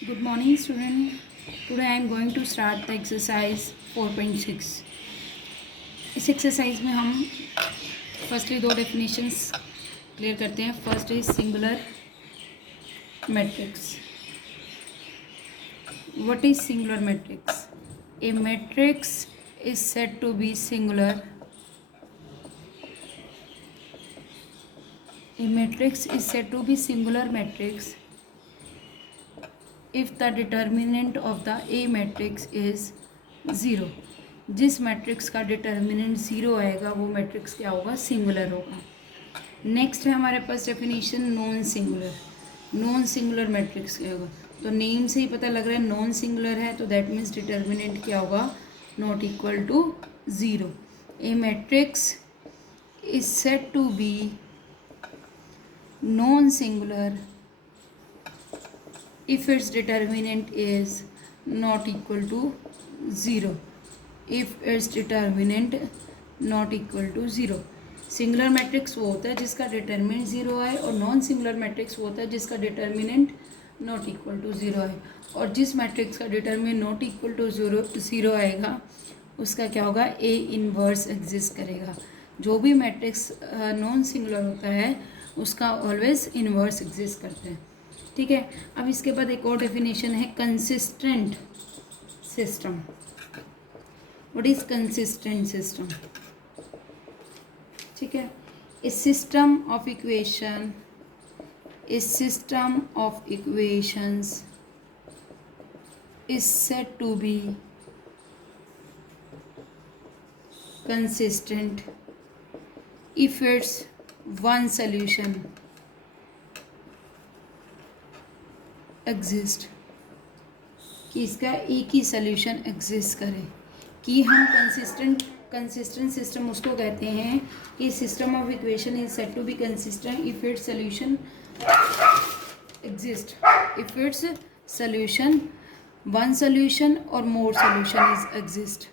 Good morning, student. Today I am going to start the exercise 4.6. इस exercise में हम firstly दो definitions clear करते हैं. First is singular matrix. What is singular matrix? A matrix is said to be singular. A matrix is said to be singular matrix if the determinant of the A matrix is 0. जिस matrix का determinant 0 आएगा वो matrix क्या होगा? Singular होगा. Next है हमारे पास definition non singular. Non singular matrix क्या होगा? तो नेम से ही पता लग रहा है नॉन सिंगुलर है, तो दैट मीन्स डिटर्मिनेंट क्या होगा? Not equal to 0. A matrix is said to be non singular if its determinant is not equal to 0. if its determinant not equal to 0. Singular matrix वो होता है जिसका determinant 0 आए, और नॉन सिंगुलर मैट्रिक्स वो होता है जिसका डिटर्मिनेंट नॉट इक्वल टू 0 आए. और जिस मैट्रिक्स का डिटर्मिनेंट नॉट इक्वल टू 0 आएगा उसका क्या होगा? ए इनवर्स एग्जिस्ट करेगा. जो भी मैट्रिक्स नॉन सिंगुलर होता है उसका ऑलवेज इनवर्स एग्जिस्ट करते हैं. ठीक है. अब इसके बाद एक और डेफिनेशन है consistent system. What is consistent system? ठीक है. A system of equation, a system of equations is said to be consistent if its one solution exist. कि इसका एक ही सोल्यूशन एग्जिस्ट करे. कि हम कंसिस्टेंट सिस्टम उसको कहते हैं कि system of equation is said to be consistent if its solution exist. If its solution one solution और मोर सोल्यूशन इज एग्जिस्ट.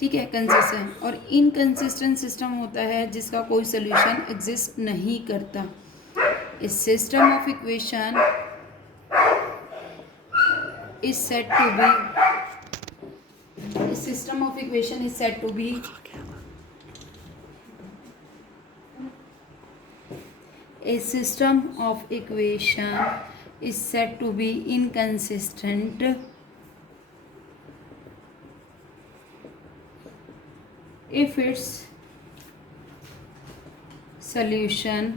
ठीक है. कंसिस्टेंट. और इनकंसिस्टेंट सिस्टम होता है जिसका कोई सोल्यूशन एग्जिस्ट नहीं करता. इस system of equation is said to be a system of equation is said to be a system of equation is said to be inconsistent if its solution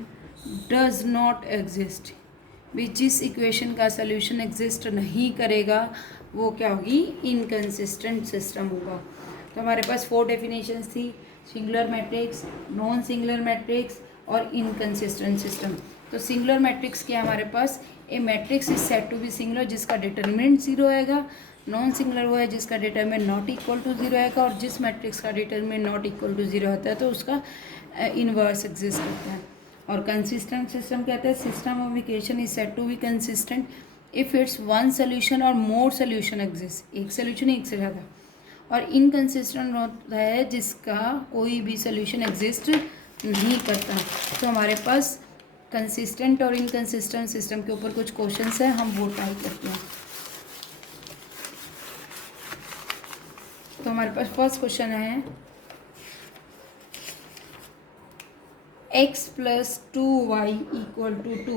does not exist. भी जिस equation का solution exist नहीं करेगा वो क्या होगी? Inconsistent system होगा. तो हमारे पास 4 डेफिनेशंस थी: singular matrix, non singular matrix और इनकंसिस्टेंट सिस्टम. तो सिंगुलर मैट्रिक्स क्या है हमारे पास? A matrix is said to be singular जिसका डिटर्मिनेंट 0 आएगा. नॉन सिंगुलर वो है जिसका डिटर्मिनेंट नॉट इक्वल टू 0 आएगा. और जिस मैट्रिक्स का डिटर्मिनेंट नॉट इक्वल टू 0 आता है तो उसका इनवर्स एग्जिस्ट करता है. और कंसिस्टेंट सिस्टम कहते हैं system of equation is said to be consistent if its one solution और मोर सोल्यूशन एग्जिस्ट. एक सोल्यूशन एक से ज़्यादा. और इनकंसिस्टेंट होता है जिसका कोई भी सोल्यूशन एग्जिस्ट नहीं करता. तो हमारे पास कंसिस्टेंट और इनकंसिस्टेंट सिस्टम के ऊपर कुछ क्वेश्चंस हैं, हम वो ट्राई करते हैं. तो हमारे पास फर्स्ट क्वेश्चन है x plus 2y equal to 2,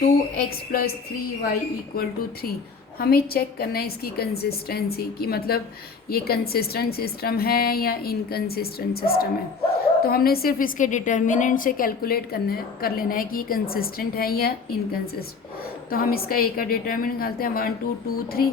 2x plus 3y equal to 3. हमें चेक करना है इसकी कंसिस्टेंसी कि मतलब ये कंसिस्टेंट सिस्टम है या इनकंसिस्टेंट सिस्टम है. तो हमने सिर्फ इसके डिटर्मिनेंट से कैलकुलेट कर लेना है कि ये कंसिस्टेंट है या इनकंसिस्टेंट. तो हम इसका ए का डिटर्मिनेंट निकालते हैं 1 2 2 3.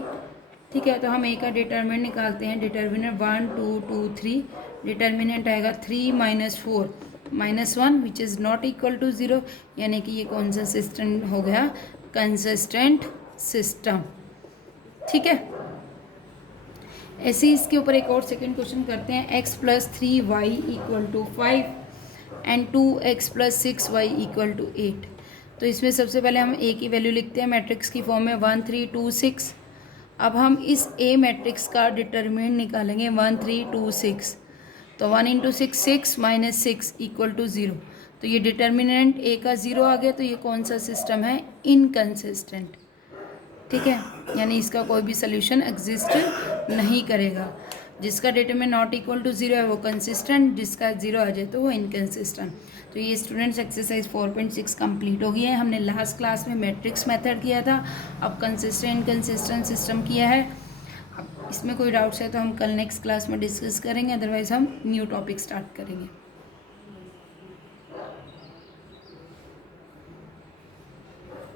ठीक है. तो हम ए का डिटर्मिनेंट निकालते हैं. डिटर्मिनेंट 1 2 2 3. डिटर्मिनेंट आएगा 3 - 4 -1 which is not equal to 0. यानी कि ये कौन सा सिस्टम हो गया? Consistent system. ठीक है. ऐसे ही इसके ऊपर एक और सेकंड क्वेश्चन करते हैं. x plus 3y equal to 5 and 2x plus 6y equal to 8. तो इसमें सबसे पहले हम a की वैल्यू लिखते हैं मैट्रिक्स की फॉर्म में 1 3 2 6. अब हम इस a मैट्रिक्स का डिटर्मिनेंट निकालेंगे 1 3 2 6. तो 1 × 6 6 - 6 इक्वल टू 0. तो ये डिटर्मिनेंट ए का 0 आ गया. तो ये कौन सा सिस्टम है? इनकंसिस्टेंट. ठीक है, यानी इसका कोई भी सोल्यूशन एग्जिस्ट नहीं करेगा। जिसका डिटरमिनेंट नॉट इक्वल टू 0 है वो कंसिस्टेंट, जिसका 0 आ जाए तो वो इनकंसिस्टेंट। तो ये स्टूडेंट्स एक्सरसाइज 4.6 कंप्लीट हो गई है। हमने लास्ट क्लास में मैट्रिक्स मेथड किया था, अब कंसिस्टेंट इनकंसिस्टेंट सिस्टम किया है। अब इसमें कोई डाउट्स है तो हम कल नेक्स्ट क्लास में डिस्कस करेंगे, अदरवाइज हम न्यू टॉपिक स्टार्ट करेंगे।